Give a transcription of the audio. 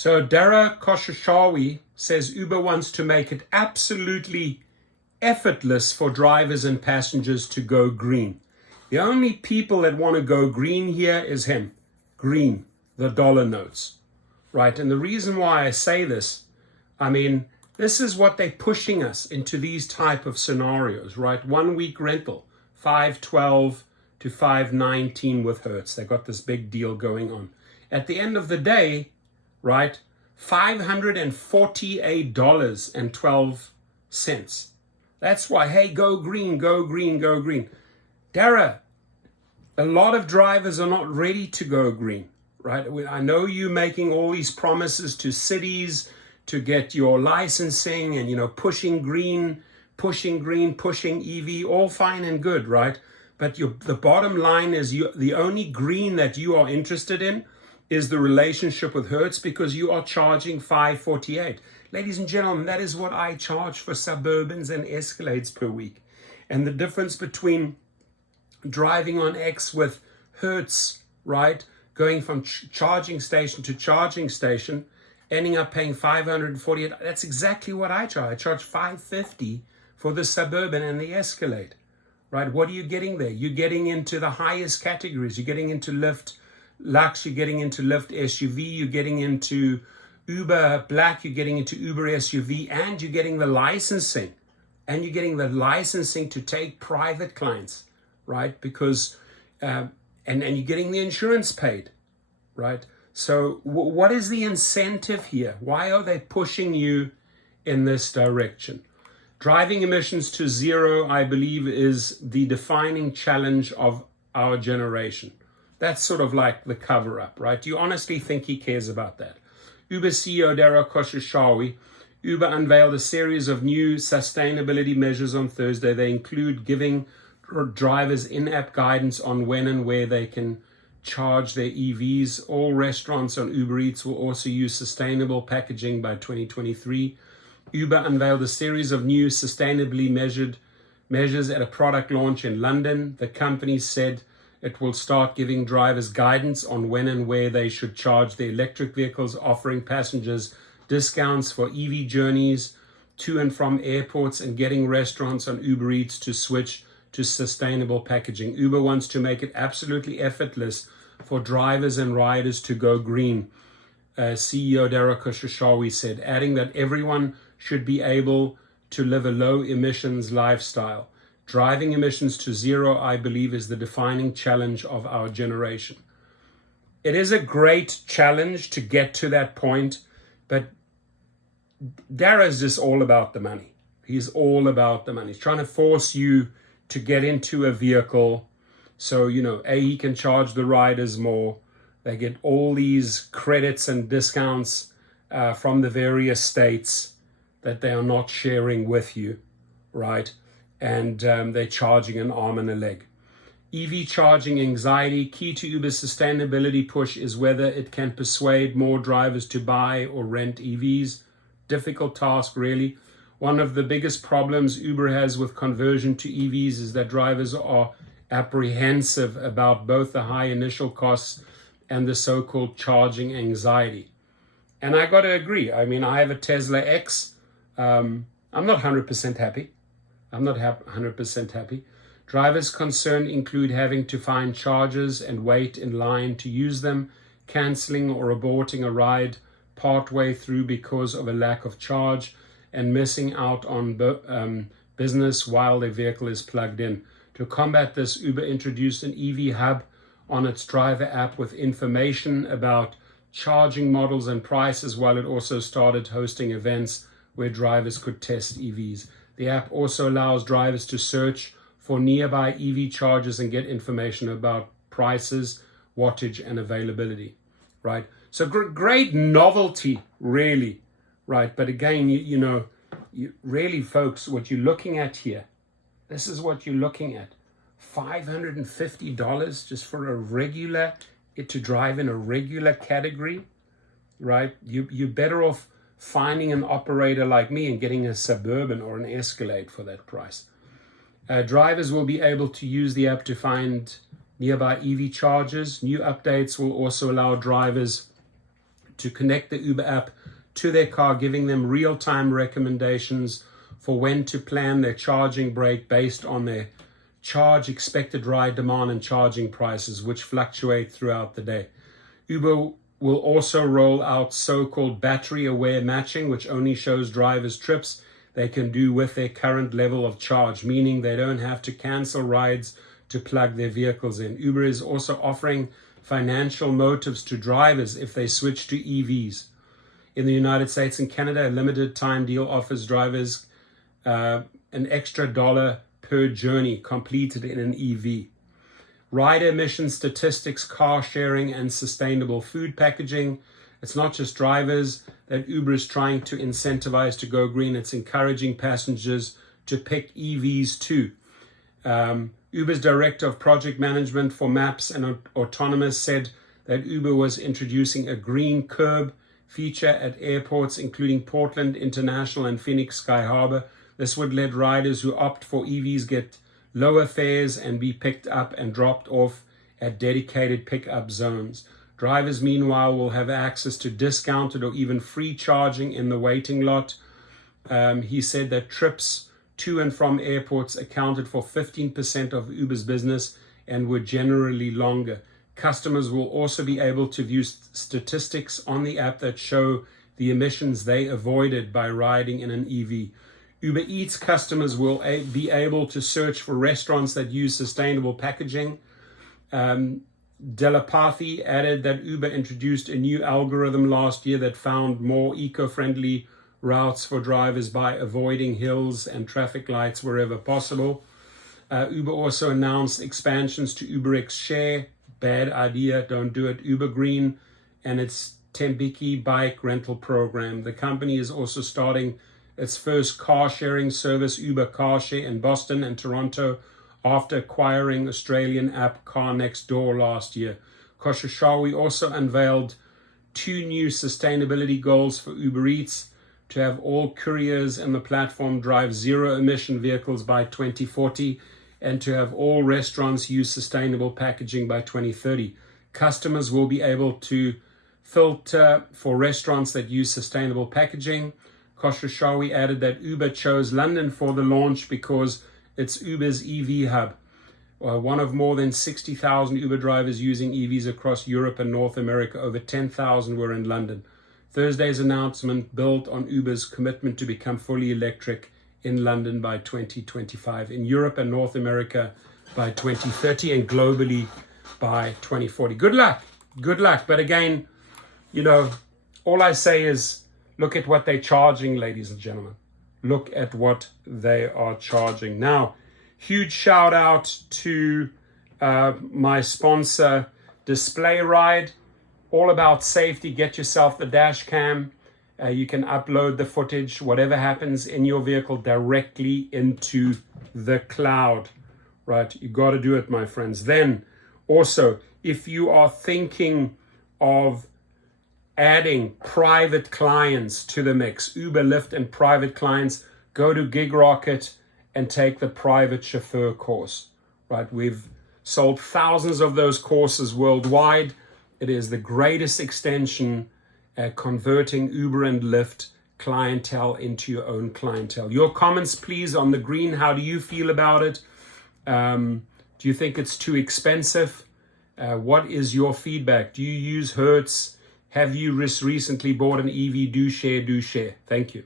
So Dara Koshashawi says Uber wants to make it absolutely effortless for drivers and passengers to go green. The only people that want to go green here is him. Green, the dollar notes, right? And the reason why I say this, I mean, this is what they're pushing us into, these type of scenarios, right? 1 week rental, $512 to $519 with Hertz. They got this big deal going on. At the end of the day, right, $548.12. That's why, hey, go green, go green, go green. Dara, a lot of drivers are not ready to go green, right? I know you're making all these promises to cities to get your licensing and, pushing green, pushing EV, all fine and good, right? But the bottom line is the only green that you are interested in is the relationship with Hertz, because you are charging $548. Ladies and gentlemen, that is what I charge for Suburbans and Escalades per week. And the difference between driving on X with Hertz, right, going from charging station to charging station, ending up paying $548, that's exactly what I charge. I charge $550 for the Suburban and the Escalade, right? What are you getting there? You're getting into the highest categories. You're getting into Lyft Lux, you're getting into Lyft SUV, you're getting into Uber Black, you're getting into Uber SUV, and you're getting the licensing. And you're getting the licensing to take private clients, right? Because, and you're getting the insurance paid, right? So what is the incentive here? Why are they pushing you in this direction? Driving emissions to zero, I believe, is the defining challenge of our generation. That's sort of like the cover-up, right? Do you honestly think he cares about that? Uber CEO Dara Khosrowshahi, Uber unveiled a series of new sustainability measures on Thursday. They include giving drivers in-app guidance on when and where they can charge their EVs. All restaurants on Uber Eats will also use sustainable packaging by 2023. Uber unveiled a series of new sustainably measured measures at a product launch in London. The company said it will start giving drivers guidance on when and where they should charge their electric vehicles, offering passengers discounts for EV journeys to and from airports, and getting restaurants on Uber Eats to switch to sustainable packaging. Uber wants to make it absolutely effortless for drivers and riders to go green, CEO Dara Khosrowshahi said, adding that everyone should be able to live a low emissions lifestyle. Driving emissions to zero, I believe, is the defining challenge of our generation. It is a great challenge to get to that point, but Dara is just all about the money. He's all about the money. He's trying to force you to get into a vehicle so, he can charge the riders more. They get all these credits and discounts from the various states that they are not sharing with you, right? And they're charging an arm and a leg. EV charging anxiety. Key to Uber's sustainability push is whether it can persuade more drivers to buy or rent EVs. Difficult task, really. One of the biggest problems Uber has with conversion to EVs is that drivers are apprehensive about both the high initial costs and the so-called charging anxiety. And I got to agree. I mean, I have a Tesla X. I'm not 100% happy. I'm not 100% happy. Drivers' concern include having to find chargers and wait in line to use them, canceling or aborting a ride partway through because of a lack of charge, and missing out on business while their vehicle is plugged in. To combat this, Uber introduced an EV hub on its driver app with information about charging models and prices, while it also started hosting events where drivers could test EVs. The app also allows drivers to search for nearby EV chargers and get information about prices, wattage, and availability, right? So great novelty, really, right? But again, you really, folks, what you're looking at here, this is what you're looking at. $550 just for to drive in a regular category, right? You're better off finding an operator like me and getting a Suburban or an Escalade for that price. Drivers will be able to use the app to find nearby EV chargers. New updates will also allow drivers to connect the Uber app to their car, giving them real-time recommendations for when to plan their charging break based on their charge, expected ride demand, and charging prices, which fluctuate throughout the day. Uber will also roll out so-called battery-aware matching, which only shows drivers trips they can do with their current level of charge, meaning they don't have to cancel rides to plug their vehicles in. Uber is also offering financial motives to drivers if they switch to EVs. In the United States and Canada, a limited time deal offers drivers an extra $1 per journey completed in an EV. Rider emission statistics, car sharing, and sustainable food packaging. It's not just drivers that Uber is trying to incentivize to go green. It's encouraging passengers to pick EVs too. Uber's director of project management for maps and autonomous said that Uber was introducing a green curb feature at airports, including Portland International and Phoenix Sky Harbor. This would let riders who opt for EVs get lower fares and be picked up and dropped off at dedicated pickup zones. Drivers, meanwhile, will have access to discounted or even free charging in the waiting lot. He said that trips to and from airports accounted for 15% of Uber's business and were generally longer. Customers will also be able to view statistics on the app that show the emissions they avoided by riding in an EV. Uber Eats customers will be able to search for restaurants that use sustainable packaging. Delapathy added that Uber introduced a new algorithm last year that found more eco-friendly routes for drivers by avoiding hills and traffic lights wherever possible. Uber also announced expansions to UberX Share, bad idea, don't do it, Uber Green, and its Tembiki bike rental program. The company is also starting its first car-sharing service, Uber Carshare, in Boston and Toronto after acquiring Australian app Car Next Door last year. Khosrowshahi also unveiled 2 new sustainability goals for Uber Eats: to have all couriers in the platform drive zero-emission vehicles by 2040, and to have all restaurants use sustainable packaging by 2030. Customers will be able to filter for restaurants that use sustainable packaging. Khosrowshahi added that Uber chose London for the launch because it's Uber's EV hub. One of more than 60,000 Uber drivers using EVs across Europe and North America. Over 10,000 were in London. Thursday's announcement built on Uber's commitment to become fully electric in London by 2025, in Europe and North America by 2030, and globally by 2040. Good luck. But again, all I say is look at what they're charging, ladies and gentlemen. Look at what they are charging. Now, huge shout out to my sponsor, Display Ride. All about safety. Get yourself the dash cam. You can upload the footage, whatever happens in your vehicle, directly into the cloud. Right? You got to do it, my friends. Then also, if you are thinking of adding private clients to the mix, Uber, Lyft, and private clients, go to GigRocket and take the private chauffeur course. Right? We've sold thousands of those courses worldwide. It is the greatest extension at converting Uber and Lyft clientele into your own clientele. Your comments, please, on the green. How do you feel about it? Do you think it's too expensive? What is your feedback? Do you use Hertz? Have you recently bought an EV? Do share. Thank you.